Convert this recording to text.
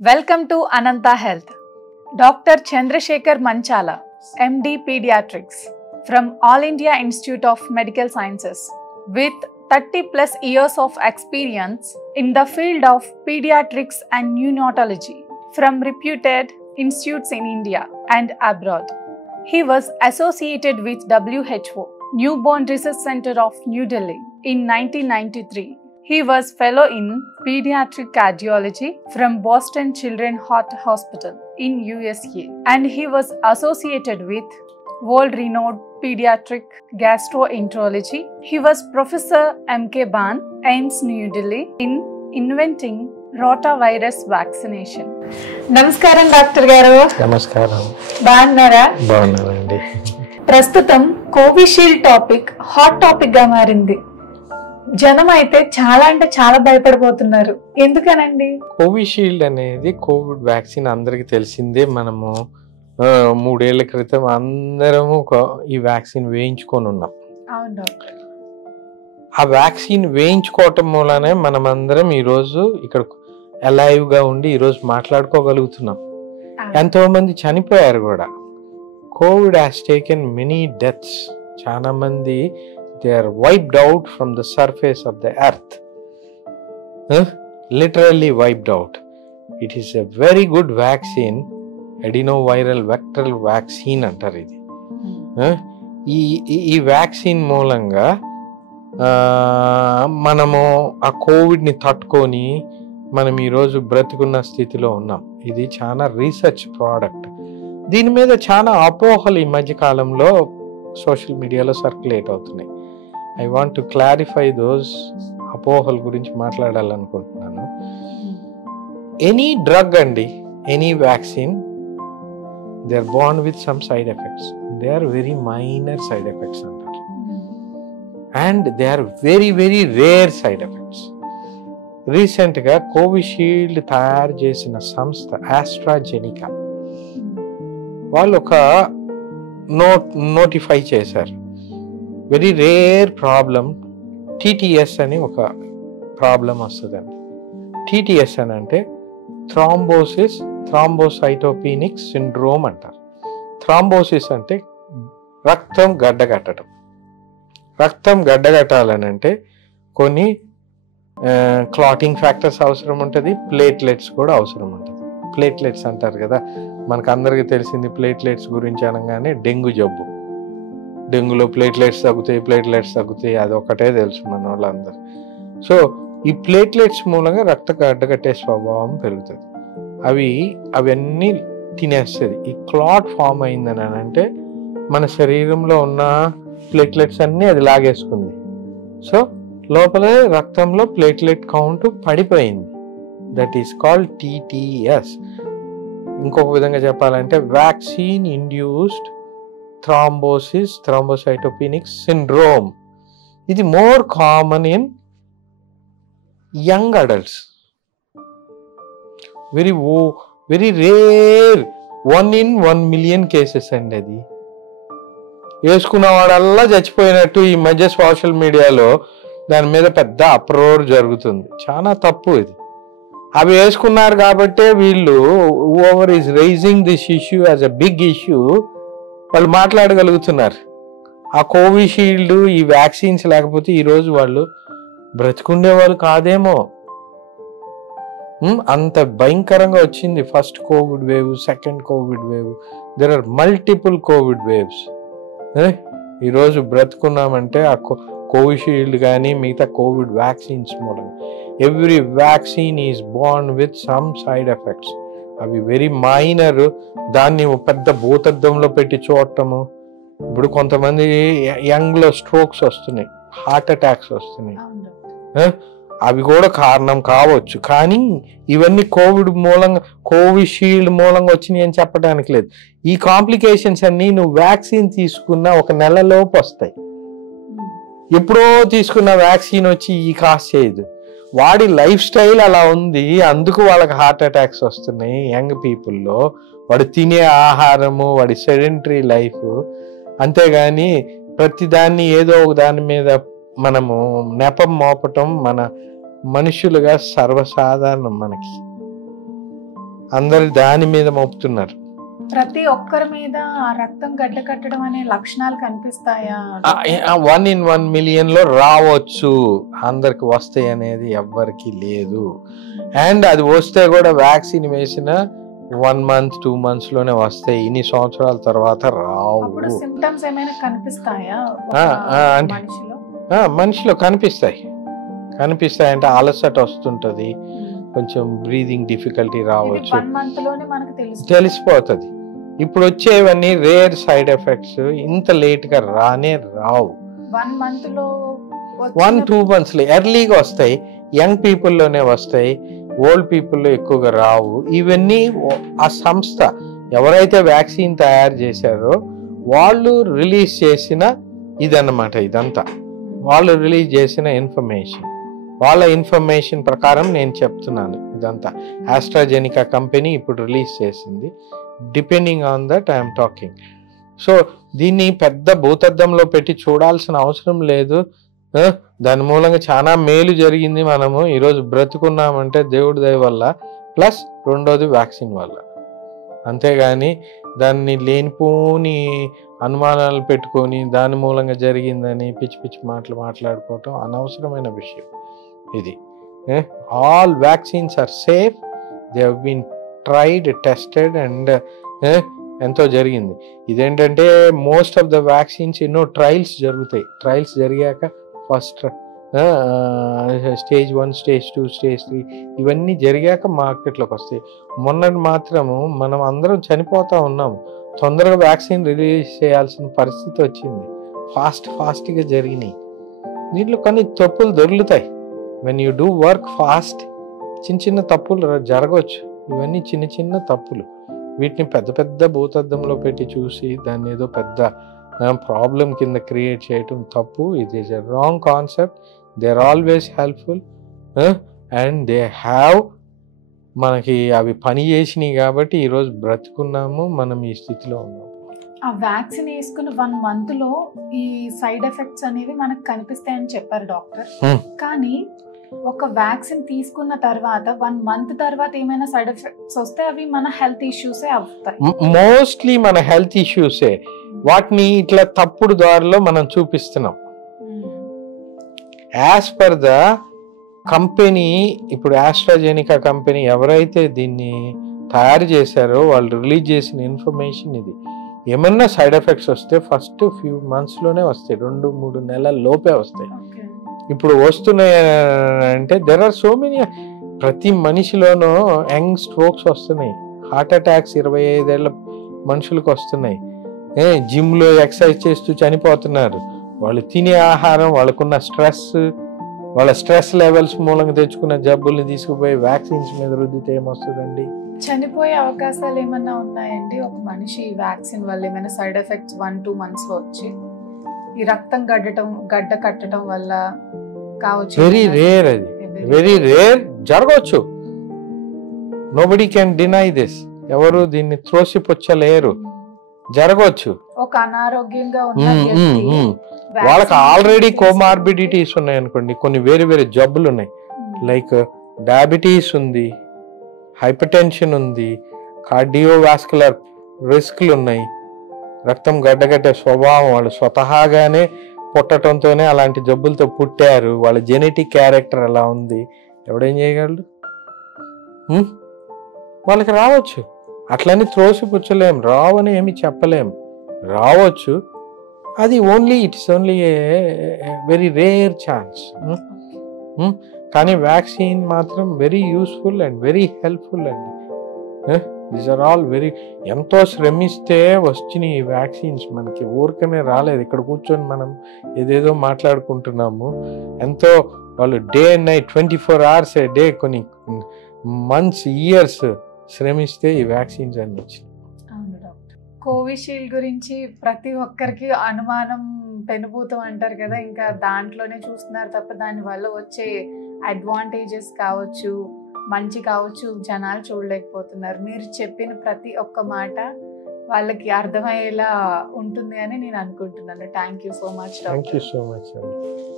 Welcome to Ananta Health. Dr. Chandrasekhar Manchala, MD Pediatrics from All India Institute of Medical Sciences with 30 plus years of experience in the field of pediatrics and neonatology from reputed institutes in India and abroad. He was associated with WHO Newborn Research Center of New Delhi in 1993. He was fellow in pediatric cardiology from Boston Children's Heart Hospital in USA, and he was associated with world-renowned pediatric gastroenterology. He was Professor M.K. Ban, AIIMS New Delhi, in inventing rotavirus vaccination. Namaskaram, Dr. Garu. నమస్కారం. బాగున్నారా? బాగున్నానండి. ప్రస్తుతం Covishield topic hot topic గా మారింది. జనం అయితే చాలా అంటే చాలా భయపడిపోతున్నారు. ఎందుకనండి? కోవిషీల్డ్ అనేది కోవిడ్ వ్యాక్సిన్ అందరికి తెలిసిందే. మనము 3 ఏళ్ల క్రితం అందరము ఈ వ్యాక్సిన్ వేయించుకొని ఉన్నాం. అవును డాక్టర్. ఆ వ్యాక్సిన్ వేయించుకోవటం మూలనే మనం అందరం ఈరోజు ఇక్కడ అలైవ్ గా ఉండి ఈరోజు మాట్లాడుకోగలుగుతున్నాం. ఎంతో మంది చనిపోయారు కూడా. Covid has taken many deaths. చాలా మంది they are wiped out from the surface of the earth, literally wiped out. It is a very good vaccine, adenoviral vectoral vaccine antaru idi. ఈ వ్యాక్సిన్ మూలంగా మనము ఆ కోవిడ్ ని తట్టుకొని మనం ఈరోజు బ్రతుకున్న స్థితిలో ఉన్నాం. ఇది చాలా రీసెర్చ్ ప్రోడక్ట్. దీని మీద చాలా అపోహలు ఈ మధ్య కాలంలో సోషల్ మీడియాలో సర్క్యులేట్ అవుతున్నాయి. I want to clarify those అపోహల గురించి మాట్లాడాలనుకుంటున్నాను. ఎనీ డ్రగ్ అండి, any vaccine, they are born with some side effects. They are very minor side effects అంటారు. And they are very very rare side effects. రీసెంట్గా కోవిషీల్డ్ తయారు చేసిన సంస్థ ఆస్ట్రాజెనికా వాళ్ళు ఒక నోటిఫై చేశారు. వెరీ రేర్ ప్రాబ్లం టీటీఎస్ అని ఒక ప్రాబ్లం వస్తుందండి. టీటీఎస్ అని అంటే థ్రాంబోసిస్ థ్రాంబోసైటోపెనిక్ సిండ్రోమ్ అంటారు. థ్రాంబోసిస్ అంటే రక్తం గడ్డగట్టడం. రక్తం గడ్డగట్టాలని అంటే కొన్ని క్లాటింగ్ ఫ్యాక్టర్స్ అవసరం ఉంటుంది, ప్లేట్లెట్స్ కూడా అవసరం ఉంటుంది. ప్లేట్లెట్స్ అంటారు కదా, మనకు అందరికీ తెలిసింది ప్లేట్లెట్స్ గురించి అనగానే డెంగ్యూ జబ్బు. డెంగ్యూలో ప్లేట్లెట్స్ తగ్గుతాయి, అది ఒకటే తెలుసు మన వాళ్ళందరూ. సో ఈ ప్లేట్లెట్స్ మూలంగా రక్త గడ్డగట్టే స్వభావం పెరుగుతుంది. అవన్నీ తినేస్తుంది. ఈ క్లాట్ ఫామ్ అయిందని అంటే మన శరీరంలో ఉన్న ప్లేట్లెట్స్ అన్నీ అది లాగేసుకుంది. సో లోపల రక్తంలో ప్లేట్లెట్ కౌంట్ పడిపోయింది. That is called TTS. ఇంకొక విధంగా చెప్పాలంటే vaccine induced thrombosis thrombocytopenic syndrome. ఇది more common in young adults. Very rare, 1 in 1 million cases అండి. అది వేసుకున్న వాడల్లా చచ్చిపోయినట్టు ఈ మధ్య సోషల్ మీడియాలో దాని మీద పెద్ద అప్రోర్ జరుగుతుంది. చాలా తప్పు ఇది. అవి వేసుకున్నారు కాబట్టే వీళ్ళు over is raising this issue as a big issue వాళ్ళు మాట్లాడగలుగుతున్నారు. ఆ కోవిషీల్డ్ ఈ వ్యాక్సిన్స్ లేకపోతే ఈరోజు వాళ్ళు బ్రతుకుండే వాళ్ళు కాదేమో. అంత భయంకరంగా వచ్చింది first Covid wave, second Covid wave. There are multiple Covid waves. ఈరోజు బ్రతుకున్నామంటే ఆ కోవిషీల్డ్ కానీ మిగతా కోవిడ్ వ్యాక్సిన్స్ మూలంగా. Every vaccine is born with some side effects. అవి వెరీ మైనర్. దాన్ని పెద్ద భూతద్దంలో పెట్టి చూడటము. ఇప్పుడు కొంతమంది యంగ్లో స్ట్రోక్స్ వస్తున్నాయి, హార్ట్ అటాక్స్ వస్తున్నాయి. అవి కూడా కారణం కావచ్చు. కానీ ఇవన్నీ కోవిడ్ మూలంగా, కోవిషీల్డ్ మూలంగా వచ్చినాయి అని చెప్పడానికి లేదు. ఈ కాంప్లికేషన్స్ అన్నీ నువ్వు వ్యాక్సిన్ తీసుకున్న 1 నెలలోపు వస్తాయి. ఎప్పుడో తీసుకున్న వ్యాక్సిన్ వచ్చి ఈ కాస్ చేయదు. వాడి లైఫ్ స్టైల్ అలా ఉంది, అందుకు వాళ్ళకి హార్ట్ అటాక్స్ వస్తున్నాయి యంగ్ పీపుల్లో. వాడు తినే ఆహారము, వాడి సెడెంటరీ లైఫ్. అంతేగాని ప్రతిదాన్ని ఏదో ఒక దాని మీద మనము నెపం మోపటం మన మనుషులుగా సర్వసాధారణం. మనకి అందరు దాని మీద మోపుతున్నారు. ప్రతి ఒక్కరి మీద రక్తం గడ్డ కట్టడం అనే లక్షణాలు కనిపిస్తాయా? 1 in 1 million లో రావచ్చు, అందరికి వస్తాయి అనేది ఎవ్వరికి లేదు. అండ్ అది వస్తే కూడా వ్యాక్సిన్ వేసిన 1 month 2 months లోనే వస్తాయి, ఇన్ని సంవత్సరాల తర్వాత రావు. సింప్టమ్స్ ఏమైనా కనిపిస్తాయా మనిషిలో? కనిపిస్తాయి అంటే అలసట వస్తుంటది, కొంచెం బ్రీదింగ్ డిఫికల్టీ రావచ్చు, తెలిసిపోతుంది. ఇప్పుడు వచ్చేవన్నీ రేర్ సైడ్ ఎఫెక్ట్స్, ఇంత లేట్ గా రావు. 1-2 months ఎర్లీగా వస్తాయి, యంగ్ పీపుల్లోనే వస్తాయి, ఓల్డ్ పీపుల్లో ఎక్కువగా రావు. ఇవన్నీ ఆ సంస్థ ఎవరైతే వ్యాక్సిన్ తయారు చేశారో వాళ్ళు రిలీజ్ చేసిన ఇదన్నమాట. ఇదంతా వాళ్ళు రిలీజ్ చేసిన ఇన్ఫర్మేషన్, వాళ్ళ ఇన్ఫర్మేషన్ ప్రకారం నేను చెప్తున్నాను. ఇదంతా ఆస్ట్రాజెనికా కంపెనీ ఇప్పుడు రిలీజ్ చేసింది. Depending on that I'm talking. So దీన్ని పెద్ద భూతద్దంలో పెట్టి చూడాల్సిన అవసరం లేదు. దాని మూలంగా చాలా మేలు జరిగింది. మనము ఈరోజు బ్రతుకున్నామంటే దేవుడి దయ వల్ల, ప్లస్ రెండోది వ్యాక్సిన్ వల్ల. అంతేగాని దాన్ని లేనిపోని అనుమానాలు పెట్టుకొని దాని మూలంగా జరిగిందని పిచ్చి పిచ్చి మాటలు మాట్లాడుకోవటం అనవసరమైన విషయం ఇది. All vaccines are safe, they have been tried, tested and ఎంతో జరిగింది. ఇదేంటంటే మోస్ట్ ఆఫ్ ద వ్యాక్సిన్స్ ఎన్నో ట్రయల్స్ జరుగుతాయి. ట్రయల్స్ జరిగాక ఫస్ట్ స్టేజ్ 1, స్టేజ్ 2, స్టేజ్ 3 ఇవన్నీ జరిగాక మార్కెట్లోకి వస్తాయి. మొన్నటి మాత్రము మనం అందరం చనిపోతూ ఉన్నాము, తొందరగా వ్యాక్సిన్ రిలీజ్ చేయాల్సిన పరిస్థితి వచ్చింది. ఫాస్ట్గా జరిగినాయి. దీంట్లో కొన్ని తప్పులు దొరుకుతాయి. When you do work fast చిన్న తప్పులు జరగవచ్చు. ఇవన్నీ చిన్న తప్పులు. వీటిని పెద్ద భూతద్దంలో పెట్టి చూసి దాన్ని ఏదో పెద్ద ప్రాబ్లం కింద క్రియేట్ చేయటం తప్పు. It is a wrong concept. They are always helpful and they have, మనకి అవి పని చేసినాయి కాబట్టి ఈరోజు బ్రతుకున్నాము, మనం ఈ స్థితిలో ఉన్నాము. ఆ వ్యాక్సిన్ వేసుకున్న 1 month లో ఈ సైడ్ ఎఫెక్ట్స్ అనేవి మనకు కనిపిస్తాయని చెప్పారు డాక్టర్. కానీ ఒక వ్యాక్సిన్ తీసుకున్న తర్వాత 1 month తర్వాత ఏమైనా సైడ్ ఎఫెక్ట్స్ వస్తే అవి మన హెల్త్ ఇష్యూసే అవుతాయి. మోస్ట్లీ మన హెల్త్ ఇష్యూసే. వాటిని ఇట్లా తప్పుడు దారిలో మనం చూపిస్తున్నాం. యాజ్ పర్ ద కంపెనీ, ఇప్పుడు ఆస్ట్రాజెనికా కంపెనీ ఎవరైతే దీన్ని తయారు చేశారో వాళ్ళు రిలీజ్ చేసిన ఇన్ఫర్మేషన్ ఇది. ఏమన్నా సైడ్ ఎఫెక్ట్స్ వస్తే ఫస్ట్ ఫ్యూ మంత్స్లోనే వస్తాయి, 2-3 నెలల లోపే వస్తాయి. ఇప్పుడు వస్తున్నాయి అంటే దెర్ ఆర్ సో మెనీ. ప్రతి మనిషిలోనూ యంగ్ స్ట్రోక్స్ వస్తున్నాయి, హార్ట్ అటాక్స్ 25 ఏళ్ళ మనుషులకు వస్తున్నాయి. జిమ్లో ఎక్సర్సైజ్ చేస్తూ చనిపోతున్నారు. వాళ్ళు తినే ఆహారం, వాళ్ళకున్న స్ట్రెస్, వాళ్ళ స్ట్రెస్ లెవెల్స్ మూలంగా తెచ్చుకున్న జబ్బుల్ని తీసుకుపోయి వ్యాక్సిన్స్ మీద రుద్దితే ఏమొస్తుందండి? చనిపోయే అవకాశాలు ఏమన్నా ఉన్నాయండి? ఒక మనిషి వ్యాక్సిన్ వల్ల ఏమైనా సైడ్ ఎఫెక్ట్స్ 1-2 months లో వచ్చి ఈ రక్తం గడ్డ కట్టడం వల్ల కావచ్చు? వెరీ రేర్, అది వెరీ రేర్. జరగవచ్చు. Nobody can deny this. ఎవరు దీన్ని త్రోసిపుచ్చలేరు. జరగవచ్చు. ఒక అనారోగ్యంగా ఉన్న వాళ్ళకి ఆల్రెడీ కోమార్బిడిటీస్ ఉన్నాయి అనుకోండి, కొన్ని వేరే జబ్బులు ఉన్నాయి. లైక్ డయాబెటీస్ ఉంది, హైపర్ టెన్షన్ ఉంది, కార్డియోవాస్కులర్ రిస్క్లు ఉన్నాయి, రక్తం గడ్డగట్టే స్వభావం, వాళ్ళు స్వతహాగానే పుట్టడంతోనే అలాంటి జబ్బులతో పుట్టారు, వాళ్ళ జెనెటిక్ క్యారెక్టర్ అలా ఉంది. ఎవడేం చేయగలడు? వాళ్ళకి రావచ్చు. అట్లని త్రోసిపుచ్చలేం, రావని ఏమి చెప్పలేం. రావచ్చు, అది it's only very rare chance. కానీ వ్యాక్సిన్ మాత్రం very useful and very helpful అండి. దీస్ ఆర్ ఆల్ వెరీ, ఎంతో శ్రమిస్తే వచ్చినాయి ఈ వ్యాక్సిన్స్. మనకి ఊరికనే రాలేదు. ఇక్కడ కూర్చొని మనం ఏదేదో మాట్లాడుకుంటున్నాము. ఎంతో వాళ్ళు day and night 24 hours a day, కొన్ని మంత్స్, ఇయర్స్ శ్రమిస్తే ఈ వ్యాక్సిన్స్ అన్ని వచ్చినాయి. అవును డాక్టర్. కోవిషీల్డ్ గురించి ప్రతి ఒక్కరికి అనుమానం పెనుభూతం అంటారు కదా, ఇంకా దాంట్లోనే చూస్తున్నారు తప్ప దానివల్ల వచ్చే అడ్వాంటేజెస్ కావచ్చు, మంచి కావచ్చు, జనాలు చూడలేకపోతున్నారు. మీరు చెప్పిన ప్రతి ఒక్క మాట వాళ్ళకి అర్థమయ్యేలా ఉంటుంది అని నేను అనుకుంటున్నాను. Thank you so much. Thank you so much అండి.